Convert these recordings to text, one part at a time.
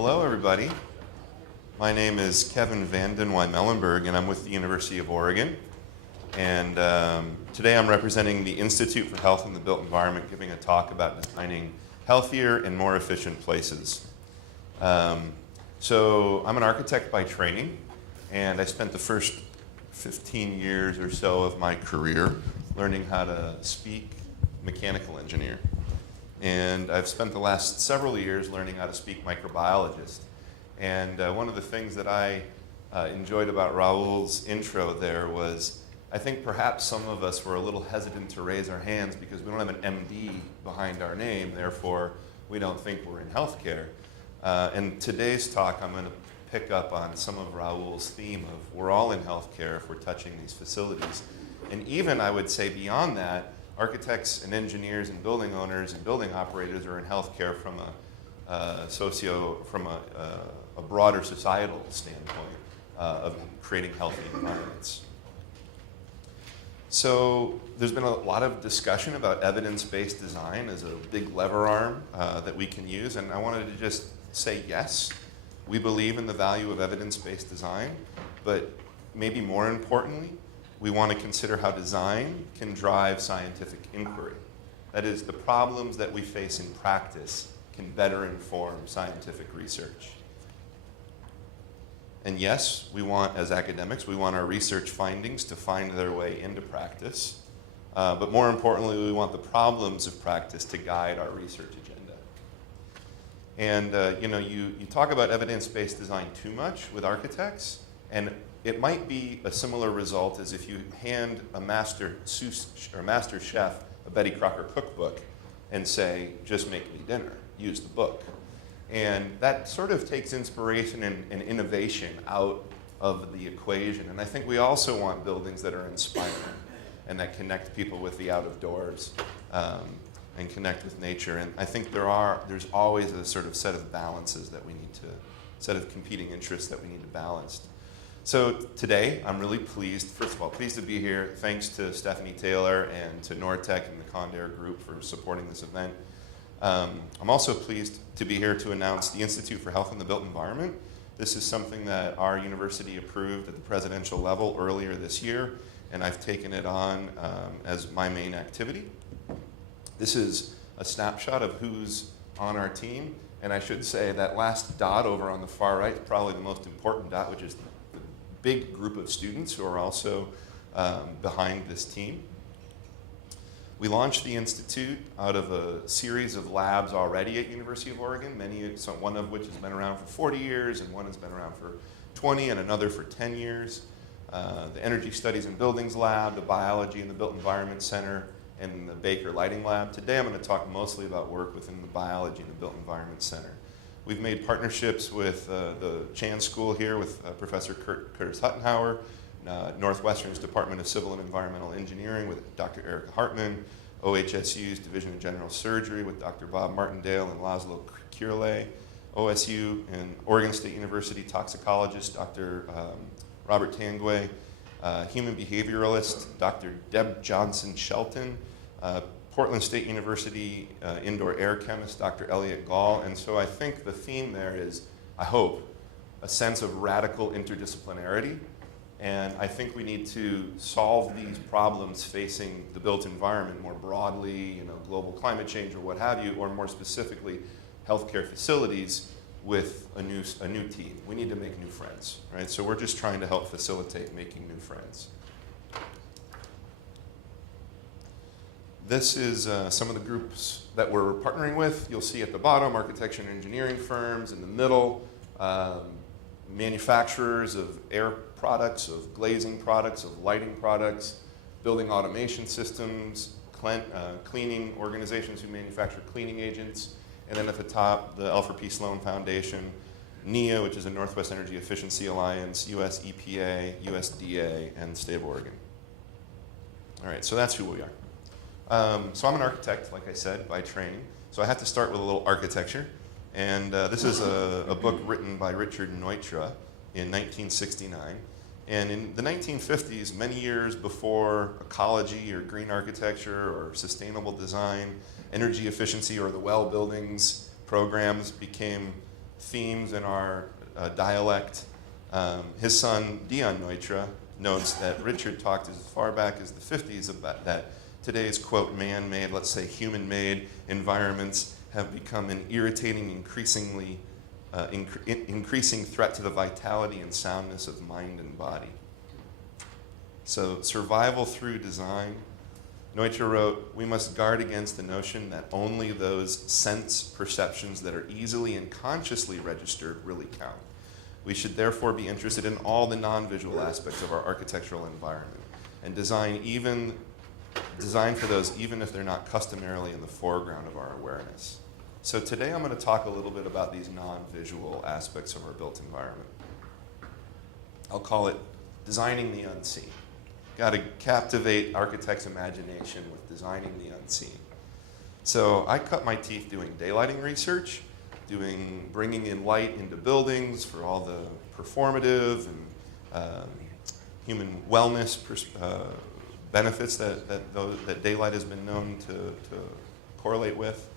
Hello, everybody. My name is Kevin Vanden Wymelenberg, and I'm with the University of Oregon. And today I'm representing the Institute for Health in the Built Environment, giving a talk about designing healthier and more efficient places. So I'm an architect by training, and I spent the first 15 years or so of my career learning how to speak mechanical engineer. And I've spent the last several years learning how to speak microbiologist. And one of the things that I enjoyed about Raul's intro there was, I think perhaps some of us were a little hesitant to raise our hands because we don't have an MD behind our name, therefore we don't think we're in healthcare. And today's talk, I'm going to pick up on some of Raul's theme of we're all in healthcare if we're touching these facilities. And even, I would say, beyond that, architects and engineers and building owners and building operators are in healthcare from a broader societal standpoint of creating healthy environments. So there's been a lot of discussion about evidence-based design as a big lever arm that we can use, and I wanted to just say yes, we believe in the value of evidence-based design, but maybe more importantly, we want to consider how design can drive scientific inquiry. That is, the problems that we face in practice can better inform scientific research. And yes, we want, as academics, we want our research findings to find their way into practice. But more importantly, we want the problems of practice to guide our research agenda. And you talk about evidence-based design too much with architects, and it might be a similar result as if you hand a master chef a Betty Crocker cookbook and say, just make me dinner, use the book. And that sort of takes inspiration and innovation out of the equation. And I think we also want buildings that are inspiring and that connect people with the out of doors and connect with nature. And I think there's always a sort of set of balances that we need to, set of competing interests that we need to balance. So today, I'm really pleased, first of all, pleased to be here. Thanks to Stephanie Taylor and to Nortec and the Condair Group for supporting this event. I'm also pleased to be here to announce the Institute for Health in the Built Environment. This is something that our university approved at the presidential level earlier this year, and I've taken it on as my main activity. This is a snapshot of who's on our team, and I should say that last dot over on the far right is probably the most important dot, which is the big group of students who are also behind this team. We launched the Institute out of a series of labs already at University of Oregon, one of which has been around for 40 years, and one has been around for 20, and another for 10 years. The Energy Studies and Buildings Lab, the Biology and the Built Environment Center, and the Baker Lighting Lab. Today I'm going to talk mostly about work within the Biology and the Built Environment Center. We've made partnerships with the Chan School here with Professor Curtis Huttenhauer, Northwestern's Department of Civil and Environmental Engineering with Dr. Erica Hartman, OHSU's Division of General Surgery with Dr. Bob Martindale and Laszlo Kirle, OSU and Oregon State University toxicologist Dr. Robert Tanguay, human behavioralist Dr. Deb Johnson-Shelton, Portland State University indoor air chemist Dr. Elliot Gall, and so I think the theme there is, I hope, a sense of radical interdisciplinarity. And I think we need to solve these problems facing the built environment more broadly, global climate change or what have you, or more specifically, healthcare facilities with a new team. We need to make new friends, right? So we're just trying to help facilitate making new friends. This is some of the groups that we're partnering with. You'll see at the bottom, architecture and engineering firms. In the middle, manufacturers of air products, of glazing products, of lighting products, building automation systems, cleaning organizations who manufacture cleaning agents, and then at the top, the Alfred P. Sloan Foundation, NEA, which is a Northwest Energy Efficiency Alliance, US EPA, USDA, and State of Oregon. All right, so that's who we are. So I'm an architect, like I said, by training, so I have to start with a little architecture. And this is a book written by Richard Neutra in 1969. And in the 1950s, many years before ecology or green architecture or sustainable design, energy efficiency or the well buildings programs became themes in our dialect. His son, Dion Neutra, notes that Richard talked as far back as the 50s about that today's, quote, man-made, let's say human-made environments have become an irritating, increasing threat to the vitality and soundness of mind and body. So survival through design. Neutra wrote, we must guard against the notion that only those sense perceptions that are easily and consciously registered really count. We should therefore be interested in all the non-visual aspects of our architectural environment and design for those even if they're not customarily in the foreground of our awareness. So today I'm going to talk a little bit about these non-visual aspects of our built environment. I'll call it designing the unseen. Got to captivate architects' imagination with designing the unseen. So I cut my teeth doing daylighting research, bringing in light into buildings for all the performative and human wellness benefits that daylight has been known to correlate with.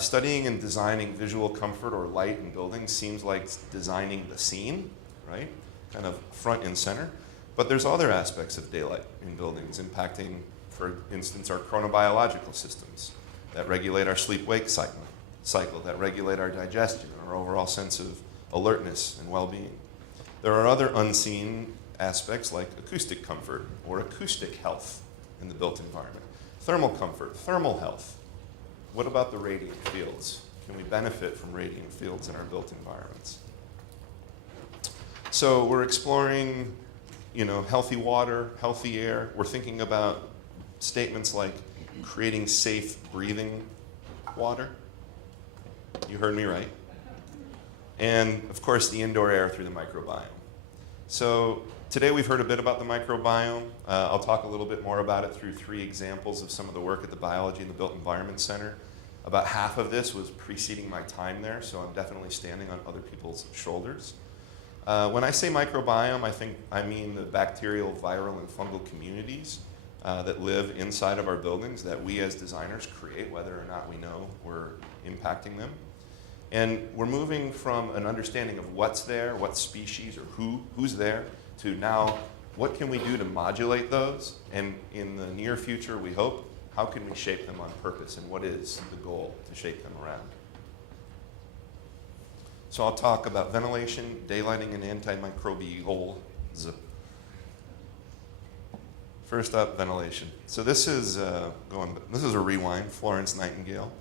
Studying and designing visual comfort or light in buildings seems like designing the scene, right? Kind of front and center. But there's other aspects of daylight in buildings impacting, for instance, our chronobiological systems that regulate our sleep-wake cycle, that regulate our digestion, our overall sense of alertness and well-being. There are other unseen aspects like acoustic comfort or acoustic health in the built environment. Thermal comfort, thermal health. What about the radiant fields? Can we benefit from radiant fields in our built environments? So we're exploring, healthy water, healthy air. We're thinking about statements like creating safe breathing water. You heard me right. And of course, the indoor air through the microbiome. So today we've heard a bit about the microbiome. I'll talk a little bit more about it through 3 examples of some of the work at the Biology and the Built Environment Center. About half of this was preceding my time there, so I'm definitely standing on other people's shoulders. When I say microbiome, I mean the bacterial, viral, and fungal communities that live inside of our buildings that we as designers create, whether or not we know we're impacting them. And we're moving from an understanding of what's there, what species or who's there, to now what can we do to modulate those? And in the near future, we hope, how can we shape them on purpose? And what is the goal to shape them around? So I'll talk about ventilation, daylighting, and antimicrobials. First up, ventilation. So this is a rewind. Florence Nightingale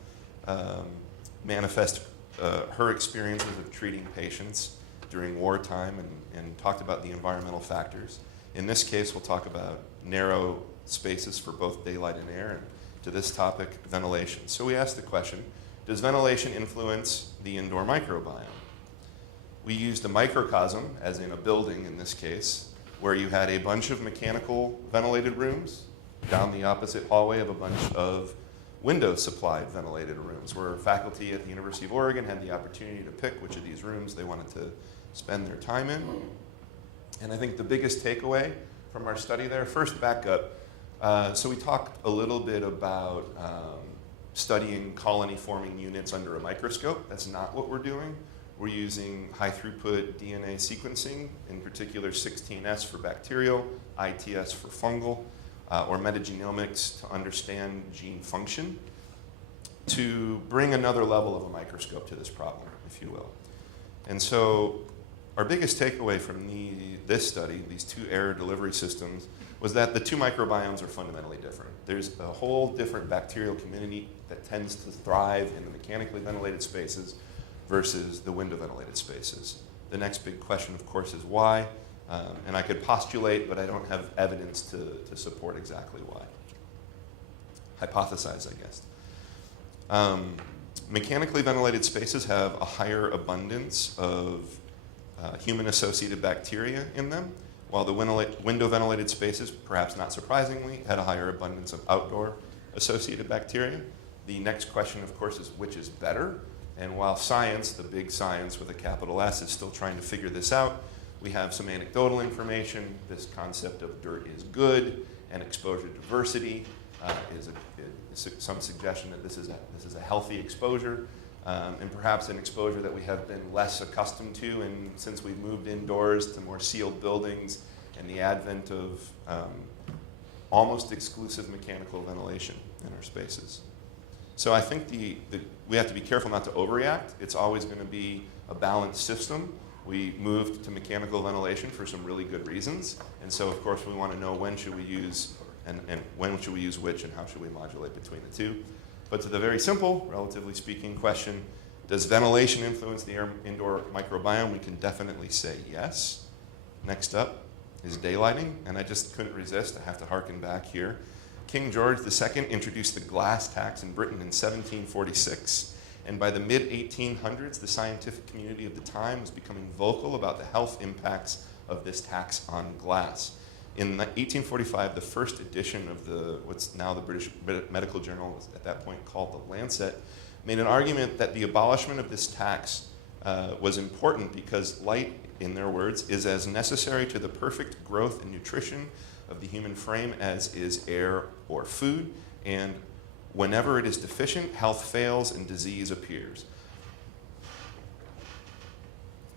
manifest her experiences of treating patients during wartime and talked about the environmental factors. In this case, we'll talk about narrow spaces for both daylight and air, and to this topic, ventilation. So we asked the question, does ventilation influence the indoor microbiome? We used a microcosm, as in a building in this case, where you had a bunch of mechanical ventilated rooms, down the opposite hallway of a bunch of window-supplied ventilated rooms, where faculty at the University of Oregon had the opportunity to pick which of these rooms they wanted to spend their time in. And I think the biggest takeaway from our study there, first back up, so we talked a little bit about studying colony-forming units under a microscope. That's not what we're doing. We're using high-throughput DNA sequencing, in particular 16S for bacterial, ITS for fungal, or metagenomics to understand gene function, to bring another level of a microscope to this problem, if you will. And so our biggest takeaway from this study, these 2 air delivery systems, was that the 2 microbiomes are fundamentally different. There's a whole different bacterial community that tends to thrive in the mechanically ventilated spaces versus the window ventilated spaces. The next big question, of course, is why? And I could postulate, but I don't have evidence to support exactly why. Hypothesize, I guess. Mechanically ventilated spaces have a higher abundance of human-associated bacteria in them, while the window-ventilated spaces, perhaps not surprisingly, had a higher abundance of outdoor-associated bacteria. The next question, of course, is which is better? And while science, the big science with a capital S, is still trying to figure this out, we have some anecdotal information. This concept of dirt is good, and exposure diversity is some suggestion that this is a healthy exposure. and perhaps an exposure that we have been less accustomed to, and since we've moved indoors to more sealed buildings and the advent of almost exclusive mechanical ventilation in our spaces. So I think we have to be careful not to overreact. It's always going to be a balanced system. We moved to mechanical ventilation for some really good reasons, and so of course we want to know when should we use and when should we use which and how should we modulate between the two. But to the very simple, relatively speaking, question, does ventilation influence the indoor microbiome? We can definitely say yes. Next up is daylighting, and I just couldn't resist. I have to harken back here. King George II introduced the glass tax in Britain in 1746, and by the mid-1800s, the scientific community of the time was becoming vocal about the health impacts of this tax on glass. In 1845, the first edition of what's now the British Medical Journal, at that point called The Lancet, made an argument that the abolishment of this tax was important because light, in their words, is as necessary to the perfect growth and nutrition of the human frame as is air or food, and whenever it is deficient, health fails and disease appears.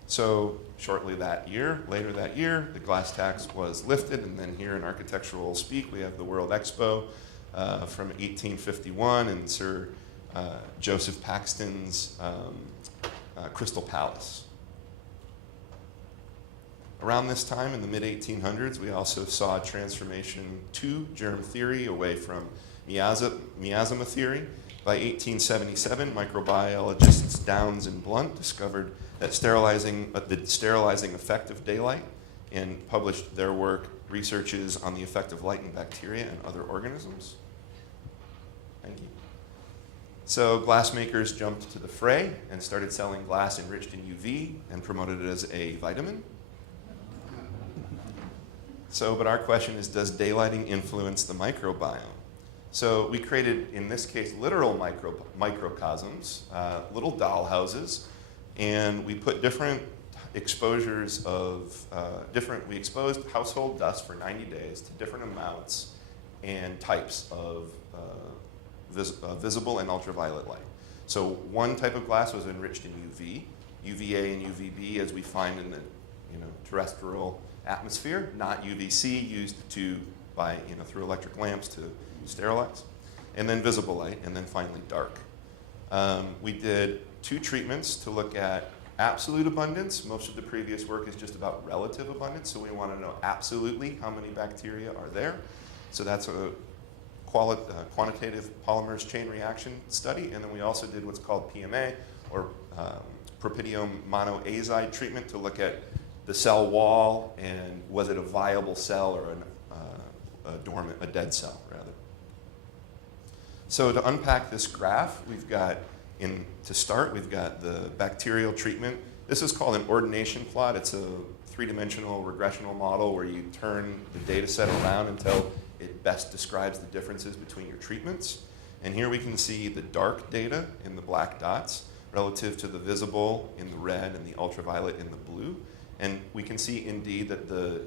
So shortly later that year, the glass tax was lifted, and then here in architectural speak, we have the World Expo from 1851 and Sir Joseph Paxton's Crystal Palace. Around this time, in the mid-1800s, we also saw a transformation to germ theory away from miasma theory. By 1877, microbiologists Downes and Blunt discovered that the sterilizing effect of daylight and published their work, researches on the effect of light in bacteria and other organisms. Thank you. So glassmakers jumped to the fray and started selling glass enriched in UV and promoted it as a vitamin. But our question is, does daylighting influence the microbiome? So we created, in this case, literal microcosms, little dollhouses, and we put different exposures of we exposed household dust for 90 days to different amounts and types of visible and ultraviolet light. So one type of glass was enriched in UV, UVA and UVB as we find in the terrestrial atmosphere, not UVC used through electric lamps to sterilize, and then visible light, and then finally dark. We did 2 treatments to look at absolute abundance. Most of the previous work is just about relative abundance, so we want to know absolutely how many bacteria are there. So that's a quantitative polymers chain reaction study, and then we also did what's called PMA, or Propidium monoazide treatment, to look at the cell wall and was it a viable cell or a dead cell, rather. So to unpack this graph, we've got, we've got the bacterial treatment. This is called an ordination plot. It's a 3-dimensional regressional model where you turn the data set around until it best describes the differences between your treatments. And here we can see the dark data in the black dots relative to the visible in the red and the ultraviolet in the blue. And we can see indeed that the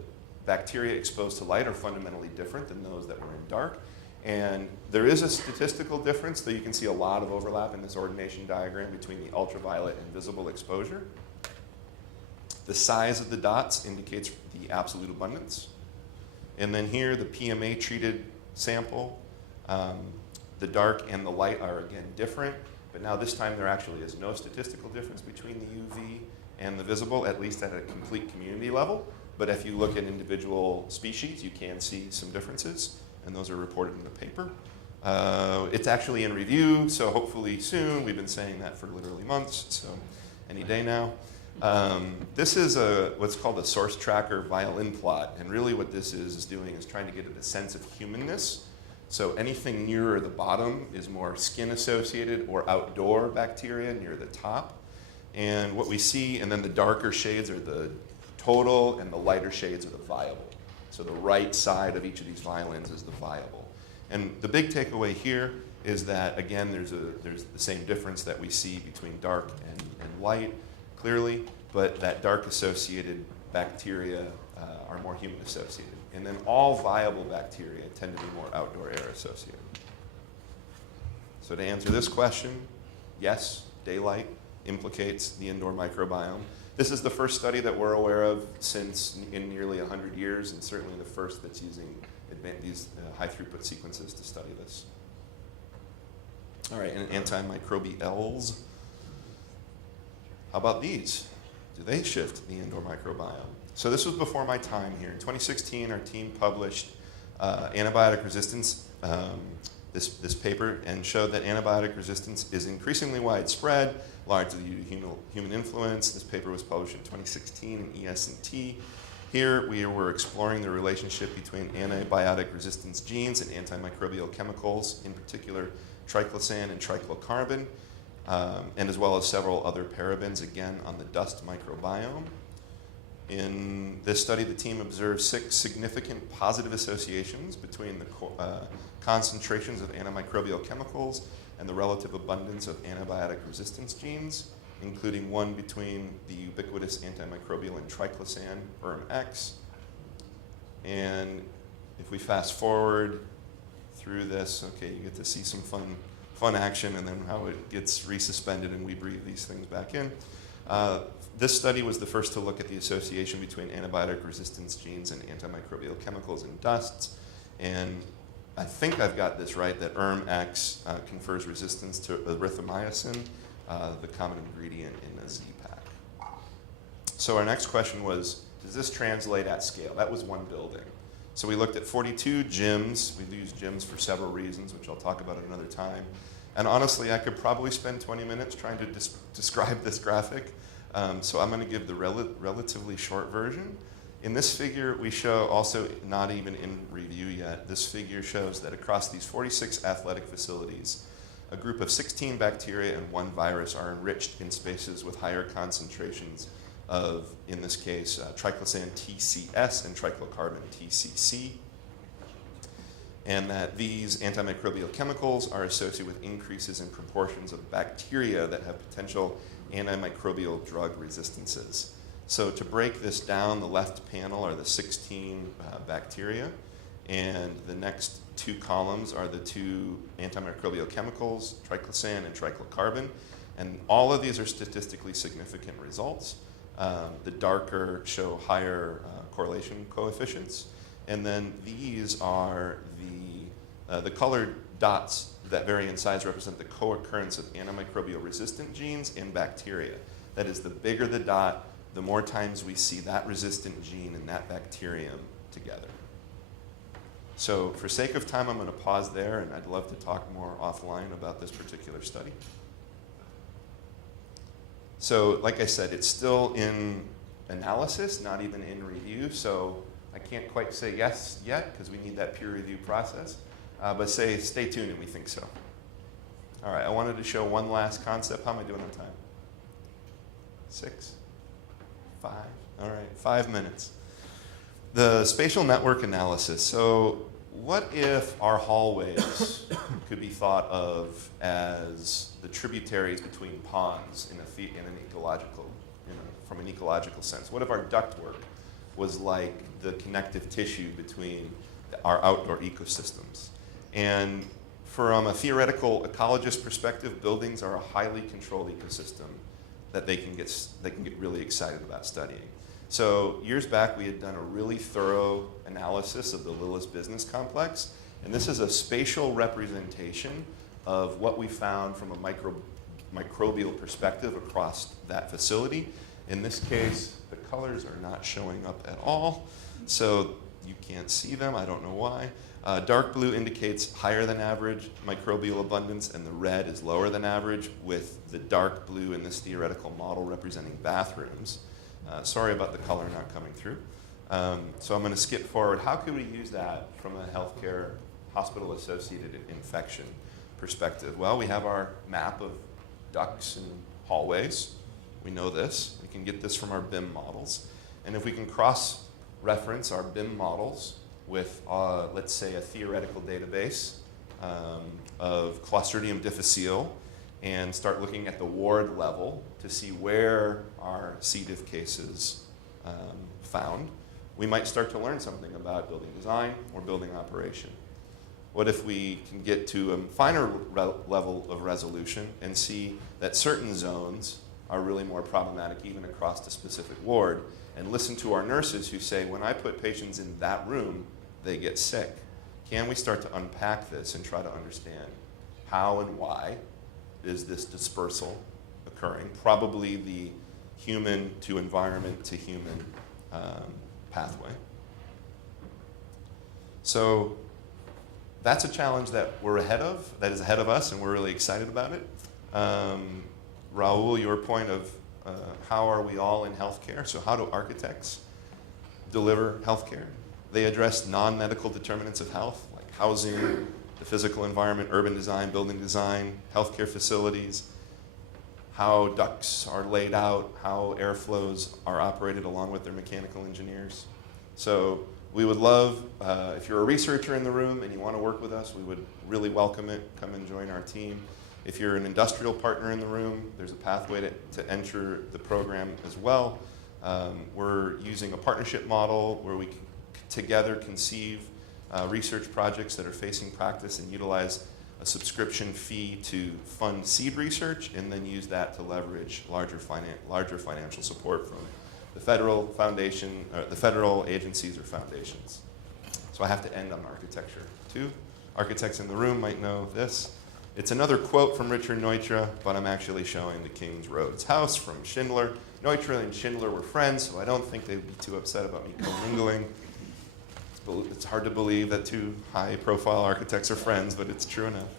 bacteria exposed to light are fundamentally different than those that were in dark. And there is a statistical difference, though you can see a lot of overlap in this ordination diagram between the ultraviolet and visible exposure. The size of the dots indicates the absolute abundance. And then here, the PMA-treated sample, the dark and the light are again different, but now this time there actually is no statistical difference between the UV and the visible, at least at a complete community level. But if you look at individual species, you can see some differences, and those are reported in the paper. It's actually in review, so hopefully soon. We've been saying that for literally months, so any day now. This is what's called a source tracker violin plot, and really what this is doing is trying to get at a sense of humanness. So anything nearer the bottom is more skin-associated or outdoor bacteria near the top. And what we see, and then the darker shades are the total, and the lighter shades are the viable. So the right side of each of these violins is the viable. And the big takeaway here is that, again, there's the same difference that we see between dark and light, clearly, but that dark-associated bacteria are more human-associated. And then all viable bacteria tend to be more outdoor air-associated. So to answer this question, yes, daylight implicates the indoor microbiome. This is the first study that we're aware of since in nearly 100 years, and certainly the first that's using these high throughput sequences to study this. All right, and antimicrobials. How about these? Do they shift the indoor microbiome? So this was before my time here. In 2016, our team published antibiotic resistance, this paper, and showed that antibiotic resistance is increasingly widespread, largely due to human influence. This paper was published in 2016 in ES&T. Here we were exploring the relationship between antibiotic resistance genes and antimicrobial chemicals, in particular triclosan and triclocarbon, and as well as several other parabens, again, on the dust microbiome. In this study, the team observed 6 significant positive associations between the concentrations of antimicrobial chemicals and the relative abundance of antibiotic resistance genes, including one between the ubiquitous antimicrobial and triclosan, ERM-X. And if we fast forward through this, okay, you get to see some fun action and then how it gets resuspended and we breathe these things back in. This study was the first to look at the association between antibiotic resistance genes and antimicrobial chemicals in dusts. And I think I've got this right, that ERM-X confers resistance to erythromycin, the common ingredient in a Z-Pak. So our next question was, does this translate at scale? That was one building. So we looked at 42 gyms. We used gyms for several reasons, which I'll talk about another time. And honestly, I could probably spend 20 minutes trying to describe this graphic. So I'm going to give the relatively short version. In this figure, we show, also not even in review yet, this figure shows that across these 46 athletic facilities, a group of 16 bacteria and 1 virus are enriched in spaces with higher concentrations of, in this case, triclosan TCS and triclocarbon TCC, and that these antimicrobial chemicals are associated with increases in proportions of bacteria that have potential antimicrobial drug resistances. So to break this down, the left panel are the 16 bacteria, and the next 2 columns are the 2 antimicrobial chemicals, triclosan and triclocarbon, and all of these are statistically significant results. The darker show higher correlation coefficients, and then these are the colored dots that vary in size represent the co-occurrence of antimicrobial resistant genes in bacteria. That is, the bigger the dot, the more times we see that resistant gene and that bacterium together. So for sake of time, I'm going to pause there, and I'd love to talk more offline about this particular study. So like I said, it's still in analysis, not even in review, so I can't quite say yes yet because we need that peer review process. But stay tuned and we think so. All right, I wanted to show one last concept. How am I doing on time? 6? 5? All right, 5 minutes. The spatial network analysis. So what if our hallways could be thought of as the tributaries between ponds in an ecological, from an ecological sense? What if our ductwork was like the connective tissue between our outdoor ecosystems? And from a theoretical ecologist perspective, buildings are a highly controlled ecosystem that they can get really excited about studying. So years back, we had done a really thorough analysis of the Lillis Business Complex, and this is a spatial representation of what we found from a microbial perspective across that facility. In this case, the colors are not showing up at all, so you can't see them. I don't know why. Dark blue indicates higher than average microbial abundance, and the red is lower than average, with the dark blue in this theoretical model representing bathrooms. Sorry about the color not coming through. So I'm going to skip forward. How could we use that from a healthcare hospital-associated infection perspective? Well, we have our map of ducts and hallways. We know this. We can get this from our BIM models. And if we can cross-reference our BIM models with, let's say, a theoretical database of Clostridium difficile, and start looking at the ward level to see where are C. diff cases found, we might start to learn something about building design or building operation. What if we can get to a finer level of resolution and see that certain zones are really more problematic even across a specific ward, and listen to our nurses who say, when I put patients in that room, they get sick. Can we start to unpack this and try to understand how and why is this dispersal occurring? Probably the human to environment to human pathway. So that's a challenge that we're ahead of, that is ahead of us, and we're really excited about it. Raul, your point of how are we all in healthcare? So how do architects deliver healthcare? They address non-medical determinants of health, like housing, the physical environment, urban design, building design, healthcare facilities, how ducts are laid out, how airflows are operated along with their mechanical engineers. So we would love, if you're a researcher in the room and you want to work with us, we would really welcome it. Come and join our team. If you're an industrial partner in the room, there's a pathway to enter the program as well. We're using a partnership model where we can together conceive research projects that are facing practice and utilize a subscription fee to fund seed research, and then use that to leverage larger financial support from the federal foundation, the federal agencies or foundations. So I have to end on architecture too. Architects in the room might know this. It's another quote from Richard Neutra, but I'm actually showing the King's Roads house from Schindler. Neutra and Schindler were friends, so I don't think they'd be too upset about me commingling. It's hard to believe that two high-profile architects are friends, but it's true enough.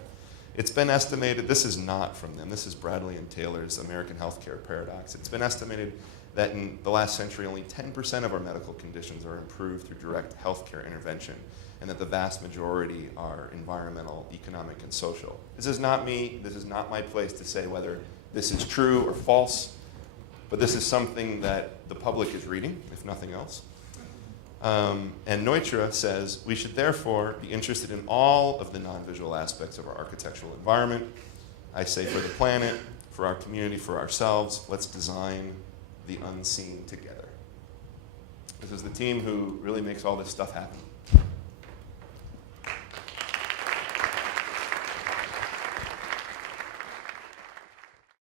It's been estimated, this is not from them, this is Bradley and Taylor's American Healthcare Paradox. It's been estimated that in the last century, only 10% of our medical conditions are improved through direct healthcare intervention, and that the vast majority are environmental, economic, and social. This is not me, this is not my place to say whether this is true or false, but this is something that the public is reading, if nothing else. And Neutra says, we should therefore be interested in all of the non-visual aspects of our architectural environment. I say for the planet, for our community, for ourselves, let's design the unseen together. This is the team who really makes all this stuff happen.